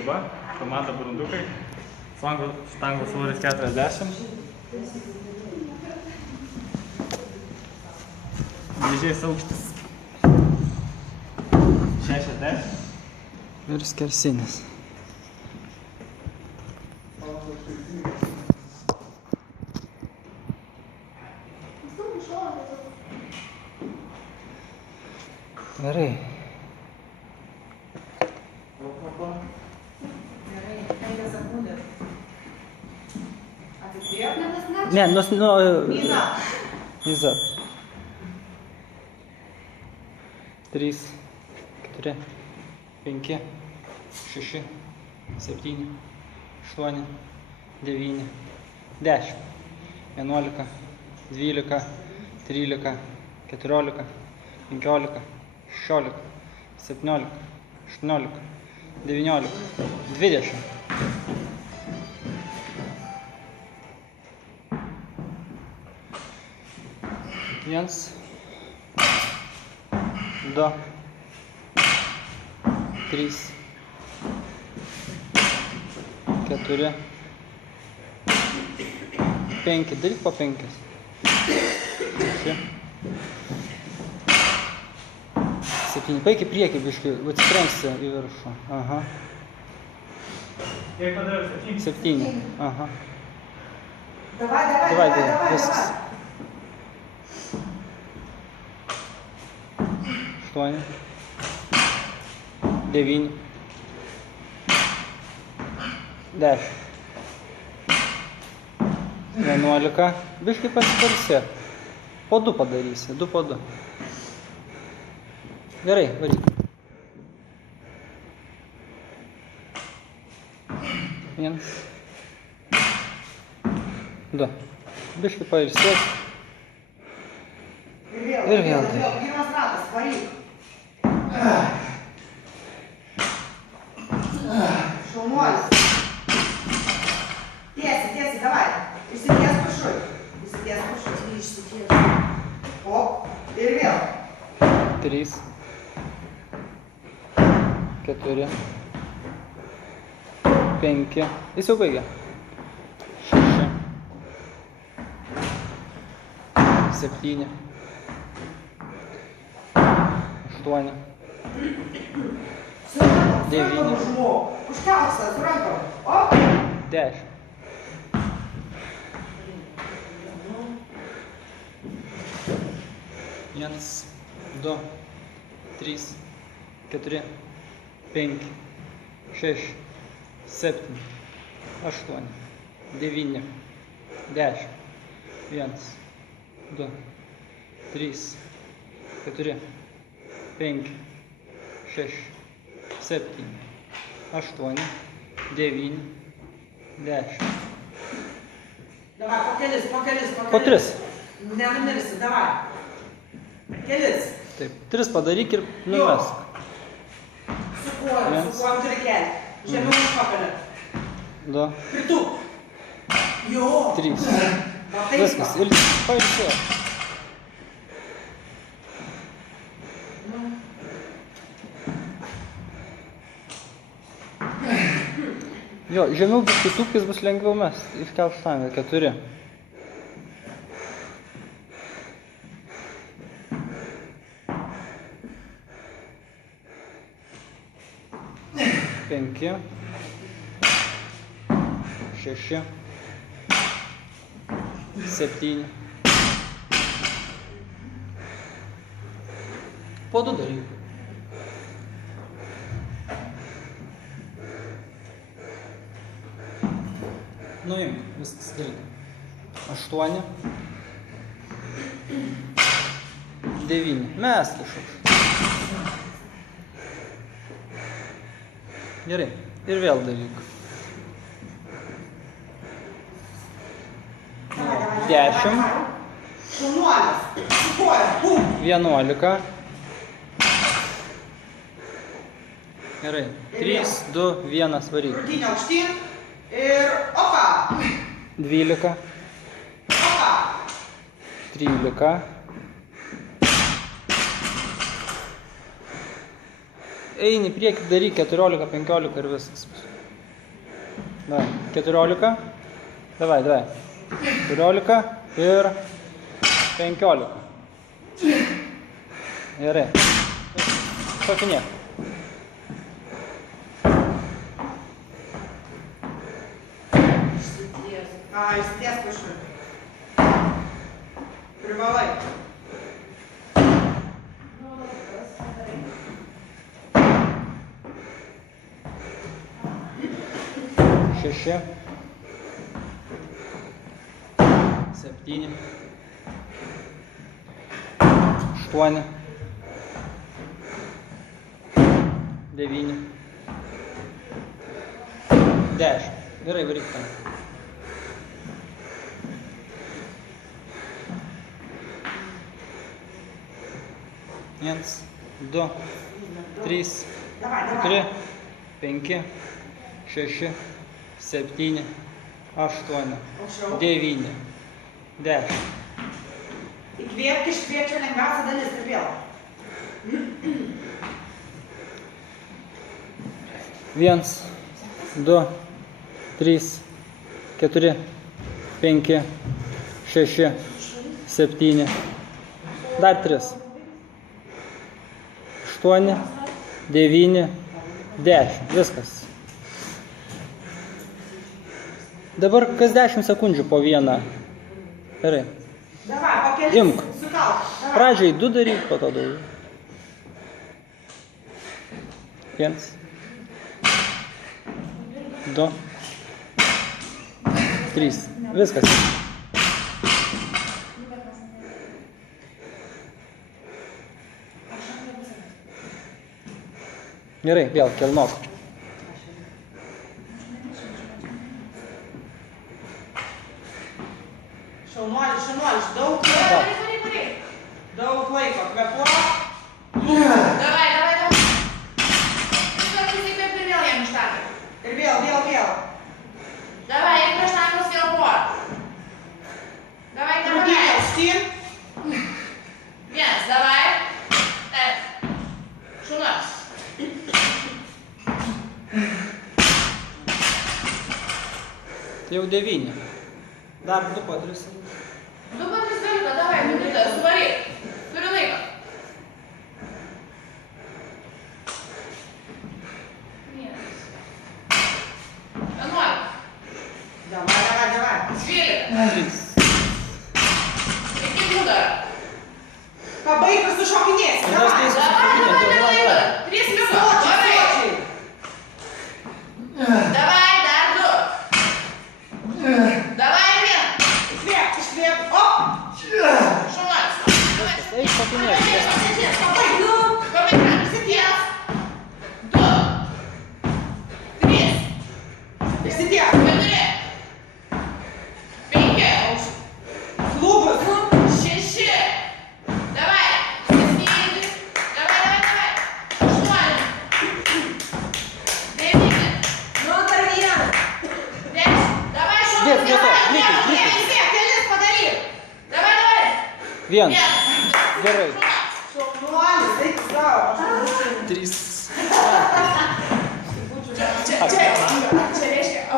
riba, komanda burundukai, štangos svoris 40, dėžės aukštis 60 ir skersinis. Gerai. Ne, Niza. 3, 4, 5, 6, 7, 8, 9, 10, 11, 12, 13, 14, 15, 16, 17, 18, 19, 20. Vienas, 2, 3, 4, 5, daryk po 5, 6, 7, paik į priekį biškį, atsitrenksi į viršų, aha. Kiek padariau? 7, aha. Давай, viskas. 8, 9, 10, 11, biškai pasiparsėk. Po 2 padarysi, 2 po 2. Gerai, varyk. 1, 2. Biškai pailsėk. Ir vėl. Pirmas ratas, varyk. Šaunuolis. Tiesi, davai. Išsities pašui. Op, ir vėl. 3, 4, 5. Jis jau baigė. 6, 7, 8, 9, Užkelksą, su rankom. Op. 10. Vienas, 2, 3, 4, 5, 6, 7, 8, 9, 10. 1, 2, 3, 4, 5, 6, 7, 8, 9, 10. Давай, po kelis. Po 3. Nenumirsi, davai. Kelis. Taip, 3 padaryk ir numesk. Su kuom turi kelti. Žemiau užpakalį. 2, Pritūp. Jo. 3. Va taip. Viskas, ir pailsėk. Jo, žemiau biškį tūpkis bus lengviau mest. Iškelk štangą. 4. 5, 6, 7. Po 2 daryk. Nuimk, viskas daryk. 8, 9. Mes kažkoks. Gerai. Ir vėl daryk. 10. Šaunuolis. Su kojom. Bum. 11. Gerai. 3, 2, 1, varyk. Krūtinė aukštyn. Ir opa. 12. Opa. 13. eini prieki, daryk 14, 15 ir viskas. Davai, 14. Davai. 14 ir 15. Gerai. Šokinėk. Išsities kažkur. Privalai. Šeši. 7. 8. 9. 10. Gerai, varyk ten. Viens, du, 3, 4, 5, 6, 7, 8, 9, 10. Įkvėpk, iškvėpk, čia lengviausia dalis ir vėl. 1, 2, 3, 4, 5, 6, 7, dar 3, 8, 9, 10. Viskas. Dabar kas 10 sekundžių po vieną. Gerai. Davai, po kelis. Imk. Sukalk. Davai. Pradžiai 2 daryk, po to daugiau. 1, 2, 3. Viskas. Gerai, vėl kelnok. Šaunuolis, daug Va. laiko. Daug laiko, kvėpuok. Давай. Ты как привел я муштаты. Ir vėl. Давай, я проштангу с пор. Давай. Truputėlį stin. Vienas, давай. Šunas. Tai jau 9. Dar 2 po 3. 2 по 3 минуты, давай, минута, сувари. Turiu laiko. Vienas. 11. Davai. 12. 3. Iki nugarą. Pabaig ir sušokinėsi. Davai. Давай, 3 минуты. Sočiai. Давай, dar 2. Давай, 1. Iškvėpk. Op. Šunas. Eik šokinėk. Pabaig. Pabaiga. 1, 2, 3, Išsities. 4, 5, Klubus. 6. Давай. 7. Давай. 8. 9. Nu, dar vieną. 10. Давай, Šunas. Dėk, prie to, Давай, greitai, давай. greitai. Vis tiek, kelis padaryk. Давай. 1. 1. Gerai. Šaunuolis, eik savo. 3. Čia.